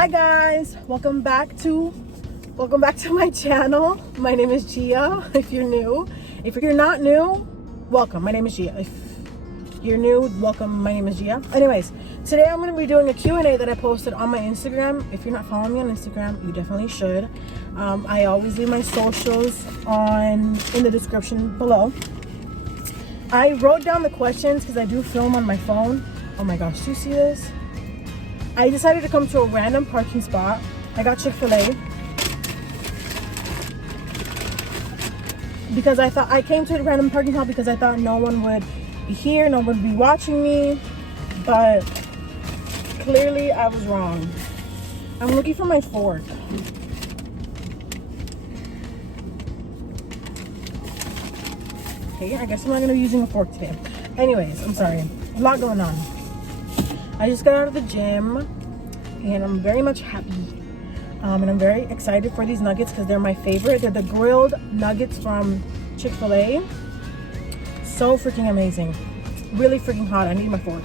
Hi guys, welcome back to my channel. My name is Gia. If you're new, if you're not new, welcome. My name is Gia. If you're new, welcome. My name is Gia. Anyways, today I'm going to be doing a Q&A that I posted on my Instagram. If you're not following me on Instagram, you definitely should. I always leave my socials in the description below. I wrote down the questions because I do film on my phone. Oh my gosh, do you see this? I decided to come to a random parking spot. I got Chick Fil A because I came to a random parking spot because I thought no one would be here, no one would be watching me, but clearly I was wrong. I'm looking for my fork. Okay, I guess I'm not gonna be using a fork today. Anyways, I'm sorry. A lot going on. I just got out of the gym and I'm very much happy. And I'm very excited for these nuggets because they're my favorite. They're the grilled nuggets from Chick Fil A. So freaking amazing. Really freaking hot. I need my fork.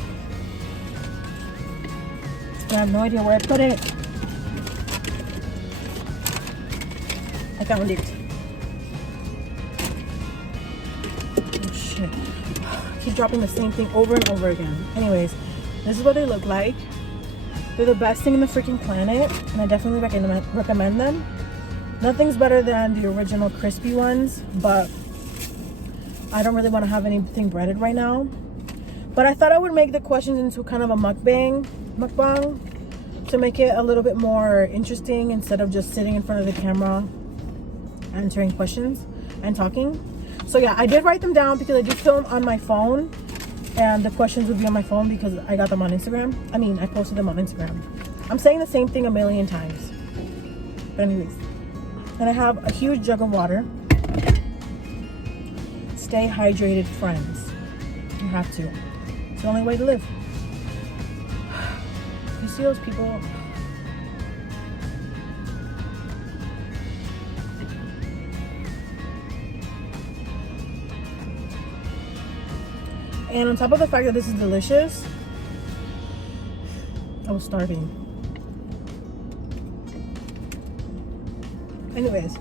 I have no idea where I put it. I found it. Oh shit. I keep dropping the same thing over and over again. Anyways, this is what they look like. They're the best thing in the freaking planet, and I definitely recommend them. Nothing's better than the original crispy ones, but I don't really want to have anything breaded right now. But I thought I would make the questions into kind of a mukbang to make it a little bit more interesting instead of just sitting in front of the camera answering questions and talking. So yeah, I did write them down because I do film on my phone. And the questions would be on my phone because I got them on Instagram. I posted them on Instagram. I'm saying the same thing a million times. But anyways. And I have a huge jug of water. Stay hydrated, friends. You have to. It's the only way to live. You see those people? And on top of the fact that this is delicious, I was starving. Anyways.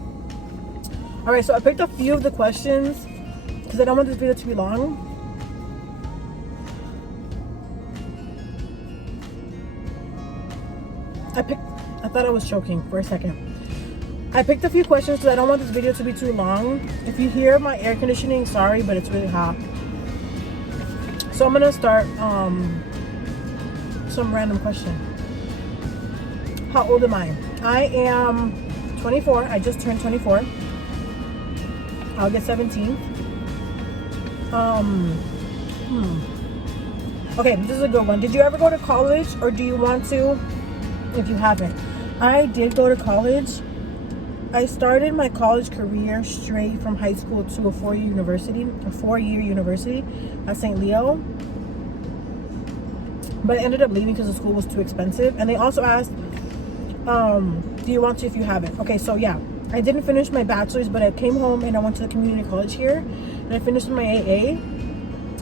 Alright, so I picked a few of the questions because I don't want this video to be long. I thought I was choking for a second. I picked a few questions because I don't want this video to be too long. If you hear my air conditioning, sorry, but it's really hot. So I'm gonna start some random question. How old am I? I am 24. I just turned 24. August 17th. Okay, this is a good one. Did you ever go to college, or do you want to? If you haven't, I did go to college. I started my college career straight from high school to a four-year university at St. Leo. But I ended up leaving because the school was too expensive. And they also asked, do you want to if you haven't? Okay, so yeah, I didn't finish my bachelor's, but I came home and I went to the community college here. And I finished my AA.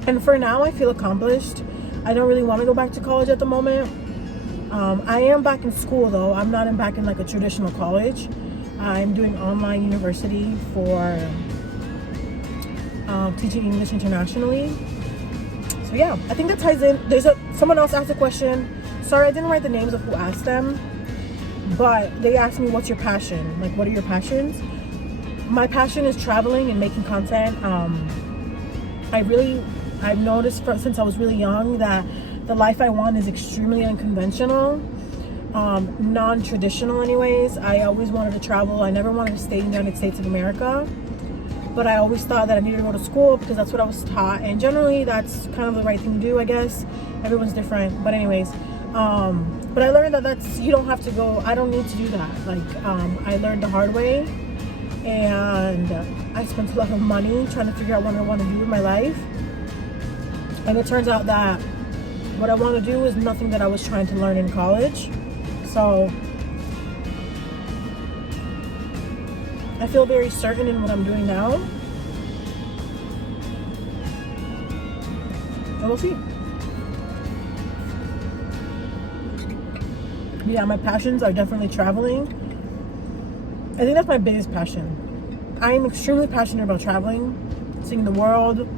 And for now, I feel accomplished. I don't really want to go back to college at the moment. I am back in school though. I'm not back in like a traditional college. I'm doing online university for teaching English internationally. So yeah, I think that ties in. Someone else asked a question. Sorry, I didn't write the names of who asked them, but they asked me, what's your passion? Like, what are your passions? My passion is traveling and making content. I've noticed since I was really young that the life I want is extremely unconventional. Non-traditional anyways. I always wanted to travel. I never wanted to stay in the United States of America, but I always thought that I needed to go to school because that's what I was taught, and generally that's kind of the right thing to do, I guess. Everyone's different, but anyways, but I learned that you don't have to go. I don't need to do that. Like, I learned the hard way, and I spent a lot of money trying to figure out what I want to do with my life, and it turns out that what I want to do is nothing that I was trying to learn in college. So I feel very certain in what I'm doing now. And we'll see. Yeah, my passions are definitely traveling. I think that's my biggest passion. I am extremely passionate about traveling, seeing the world.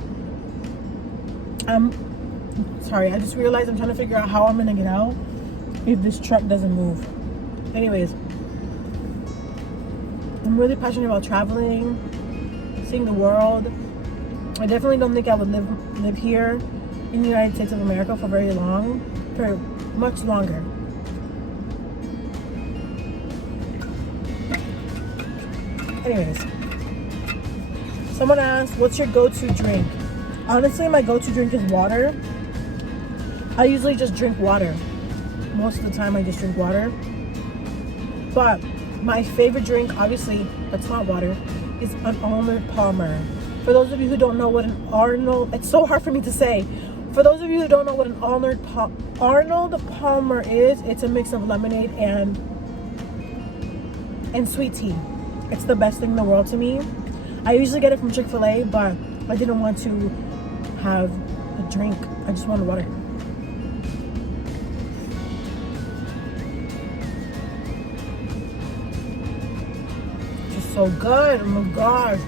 Sorry, I just realized I'm trying to figure out how I'm gonna get out if this truck doesn't move. Anyways, I'm really passionate about traveling, seeing the world. I definitely don't think I would live here in the United States of America for very long, for much longer. Anyways, someone asked, what's your go-to drink? Honestly, my go-to drink is water. I usually just drink water. Most of the time I just drink water. But my favorite drink, obviously, that's not water, is an Arnold Palmer. For those of you who don't know what an Arnold, it's so hard for me to say. For those of you who don't know what an Arnold Palmer is, it's a mix of lemonade and sweet tea. It's the best thing in the world to me. I usually get it from Chick Fil A, but I didn't want to have a drink. I just wanted water. It's so good. Oh my gosh.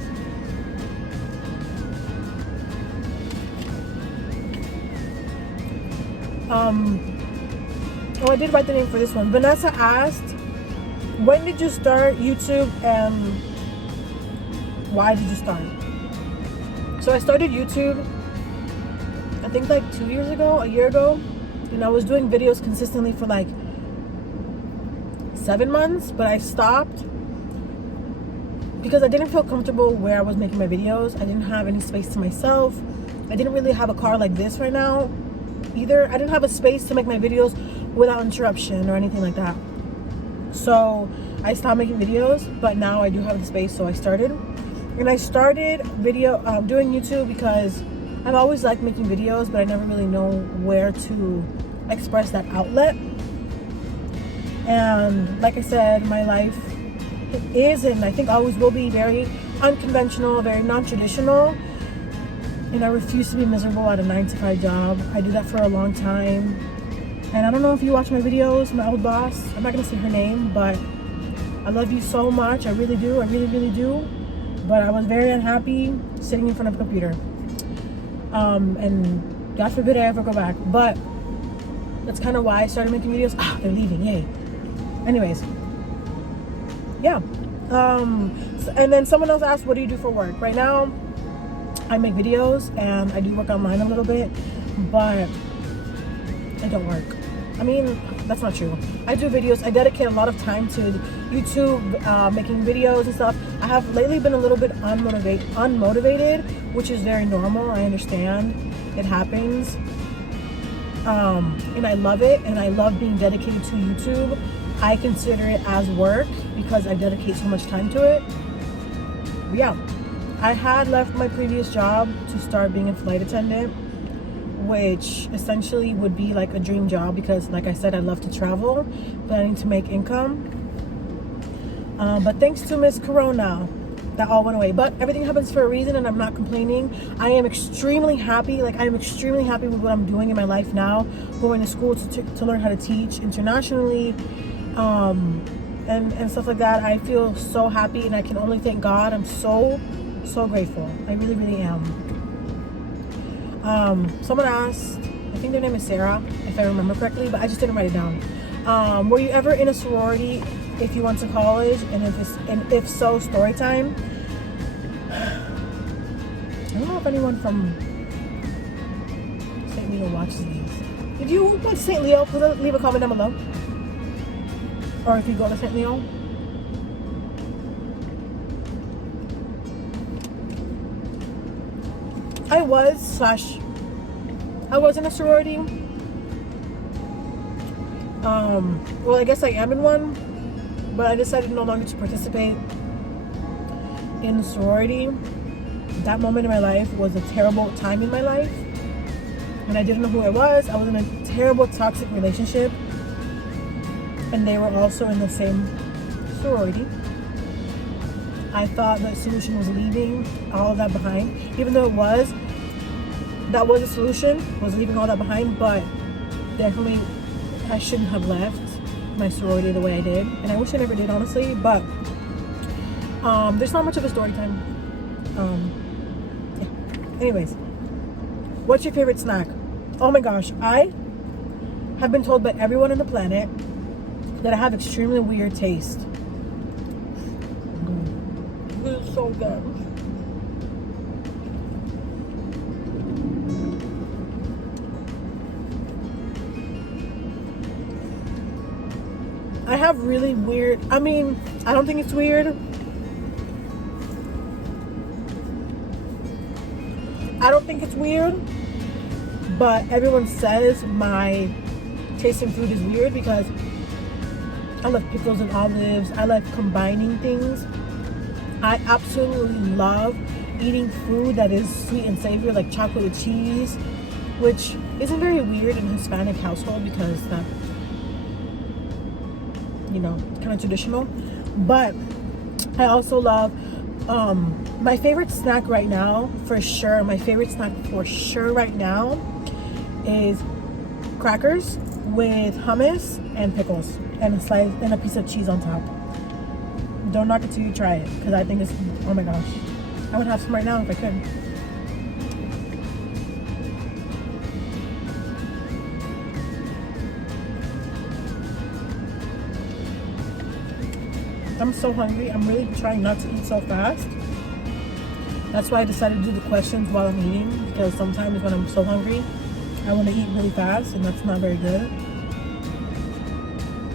Oh, I did write the name for this one. Vanessa asked, when did you start YouTube and why did you start? So I started YouTube, I think like 2 years ago, a year ago, and I was doing videos consistently for like 7 months, but I stopped because I didn't feel comfortable where I was making my videos. I didn't have any space to myself. I didn't really have a car like this right now either. I didn't have a space to make my videos without interruption or anything like that. So I stopped making videos, but now I do have the space, so I started. And I started doing YouTube because I've always liked making videos, but I never really know where to express that outlet. And like I said, my life is, and I think always will be, very unconventional, very non-traditional. And I refuse to be miserable at a 9-to-5 job. I did that for a long time. And I don't know if you watch my videos, my old boss, I'm not gonna say her name, but I love you so much. I really do. I really, really do. But I was very unhappy sitting in front of a computer. And God forbid I ever go back. But that's kind of why I started making videos. Ah, they're leaving, yay. Anyways, yeah. And then someone else asked, what do you do for work? Right now, I make videos and I do work online a little bit, but I don't work. I mean, that's not true. I do videos. I dedicate a lot of time to YouTube, making videos and stuff. I have lately been a little bit unmotivated, which is very normal. I understand. It happens. And I love it, and I love being dedicated to YouTube. I consider it as work because I dedicate so much time to it. But yeah, I had left my previous job to start being a flight attendant, which essentially would be like a dream job because, like I said, I love to travel, but I need to make income. But thanks to Miss Corona, that all went away. But everything happens for a reason, and I'm not complaining. I am extremely happy. Like, I am extremely happy with what I'm doing in my life now, going to school to learn how to teach internationally, and stuff like that. I feel so happy, and I can only thank God. I'm so grateful. I really, really am. Someone asked, I think their name is Sarah, if I remember correctly, but I just didn't write it down. Were you ever in a sorority if you went to college? And if so, story time. I don't know if anyone from St. Leo watches these. If you went to St. Leo, please leave a comment down below. Or if you go to St. Leo. I was in a sorority. Well, I guess I am in one, but I decided no longer to participate in sorority. That moment in my life was a terrible time in my life, and I didn't know who I was. I was in a terrible toxic relationship, and they were also in the same sorority. I thought the solution was leaving all of that behind, even though that was a solution, was leaving all that behind, but definitely I shouldn't have left. my sorority the way I did, and I wish I never did, honestly. But there's not much of a story time. Yeah. Anyways, what's your favorite snack? Oh my gosh, I have been told by everyone on the planet that I have extremely weird taste. This is so good. I have really weird, I mean, I don't think it's weird. I don't think it's weird, but everyone says my taste in food is weird because I love pickles and olives. I like combining things. I absolutely love eating food that is sweet and savory, like chocolate with cheese, which isn't very weird in a Hispanic household because that, you know, kind of traditional. But I also love my favorite snack right now, for sure. My favorite snack for sure right now is crackers with hummus and pickles and a slice and a piece of cheese on top. Don't knock it till you try it, because I think it's, oh my gosh, I would have some right now if I could. I'm so hungry. I'm really trying not to eat so fast. That's why I decided to do the questions while I'm eating, because sometimes when I'm so hungry, I want to eat really fast, and that's not very good.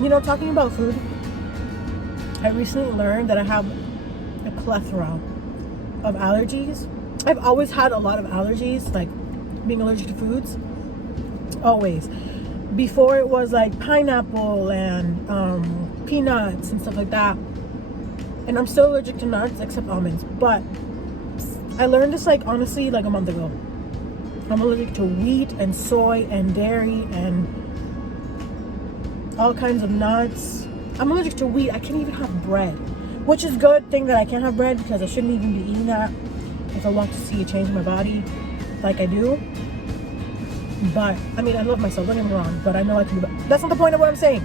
You know, talking about food, I recently learned that I have a plethora of allergies. I've always had a lot of allergies, like being allergic to foods. Always. Before it was like pineapple and peanuts and stuff like that. And I'm still allergic to nuts except almonds. But I learned this like honestly like a month ago. I'm allergic to wheat and soy and dairy and all kinds of nuts. I'm allergic to wheat. I can't even have bread, which is a good thing that I can't have bread, because I shouldn't even be eating that if I want to see a change in my body like I do. But I mean, I love myself, don't get me wrong, but I know I can do that. That's not the point of what I'm saying.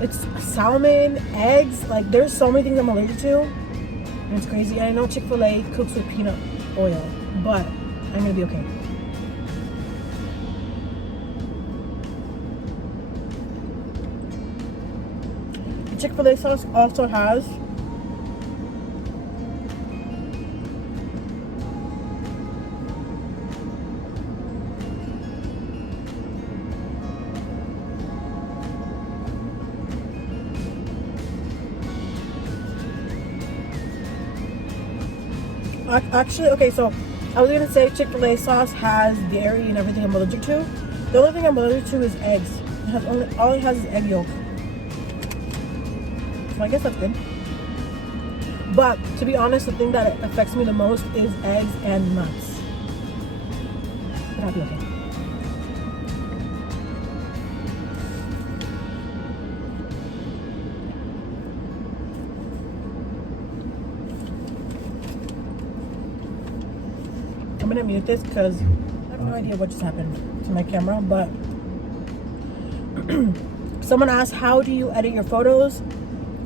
It's salmon, eggs, like there's so many things I'm allergic to, and it's crazy. And I know Chick Fil A cooks with peanut oil, but I'm gonna be okay. Chick Fil A sauce also has actually, okay, so I was gonna say Chick Fil A sauce has dairy and everything I'm allergic to. The only thing I'm allergic to is eggs. It has all it has is egg yolk. So I guess that's good. But to be honest, the thing that affects me the most is eggs and nuts. But I'll be okay. I'm gonna mute this because I have no idea what just happened to my camera, but someone asked, how do you edit your photos?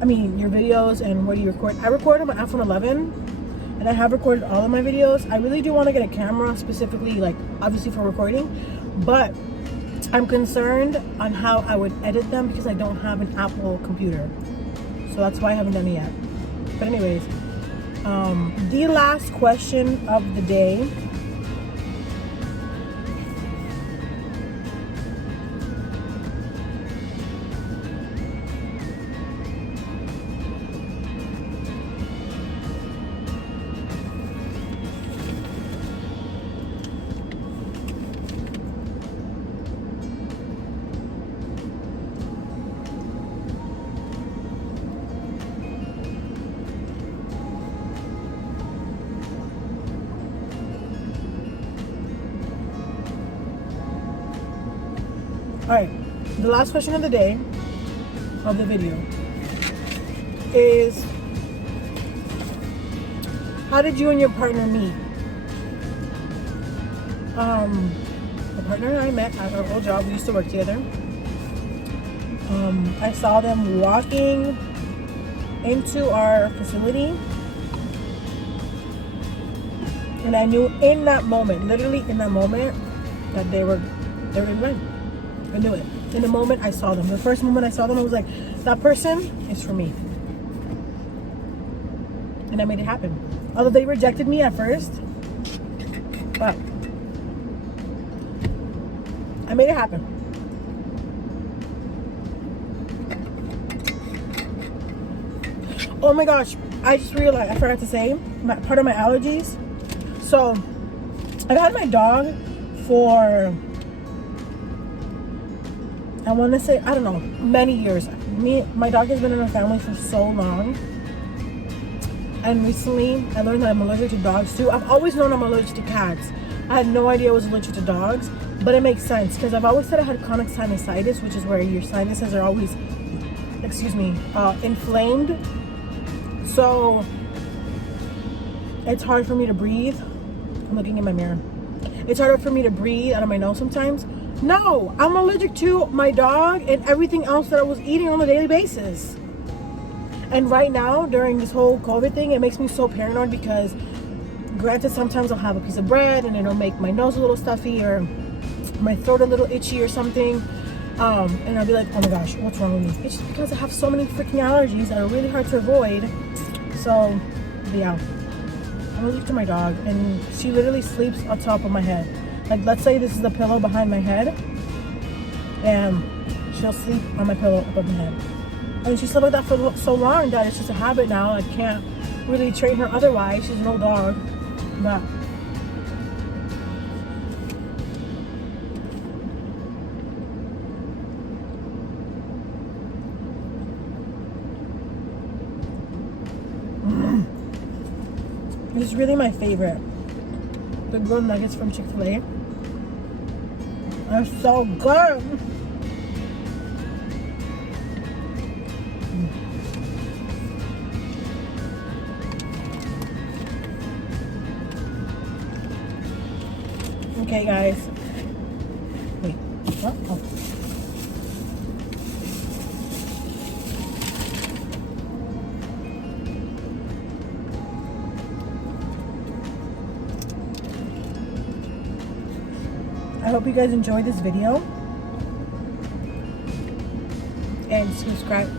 I mean, your videos, and where do you record? I record on my iPhone 11, and I have recorded all of my videos. I really do want to get a camera specifically, like, obviously for recording, but I'm concerned on how I would edit them because I don't have an Apple computer. So that's why I haven't done it yet. But anyways, the last question of the day. Alright, the last question of the day, of the video, is how did you and your partner meet? The partner and I met at our old job. We used to work together. I saw them walking into our facility, and I knew in that moment, literally in that moment, that they were gonna win. I knew it. In the moment I saw them, the first moment I saw them, I was like, that person is for me. And I made it happen. Although they rejected me at first, but I made it happen. Oh my gosh, I just realized, I forgot to say, part of my allergies. So, I've had my dog for, I want to say, I don't know, many years. My dog has been in our family for so long. And recently, I learned that I'm allergic to dogs too. I've always known I'm allergic to cats. I had no idea I was allergic to dogs, but it makes sense because I've always said I had chronic sinusitis, which is where your sinuses are always, inflamed. So it's hard for me to breathe. I'm looking in my mirror. It's harder for me to breathe out of my nose sometimes. No, I'm allergic to my dog and everything else that I was eating on a daily basis. And right now, during this whole COVID thing, it makes me so paranoid because, granted, sometimes I'll have a piece of bread and it'll make my nose a little stuffy or my throat a little itchy or something. And I'll be like, oh my gosh, what's wrong with me? It's just because I have so many freaking allergies that are really hard to avoid. So, yeah. I'm allergic to my dog, and she literally sleeps on top of my head. Like, let's say this is the pillow behind my head, and she'll sleep on my pillow above my head. And she slept like that for so long that it's just a habit now. I can't really train her otherwise. She's an old dog. But this is really my favorite. The grilled nuggets from Chick Fil A. They're so good. Okay, guys. Wait. Oh. I hope you guys enjoyed this video. And subscribe.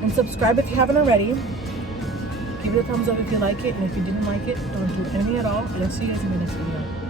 And subscribe if you haven't already. Give it a thumbs up if you like it, and if you didn't like it, don't do anything at all. And I'll see you guys in the next video.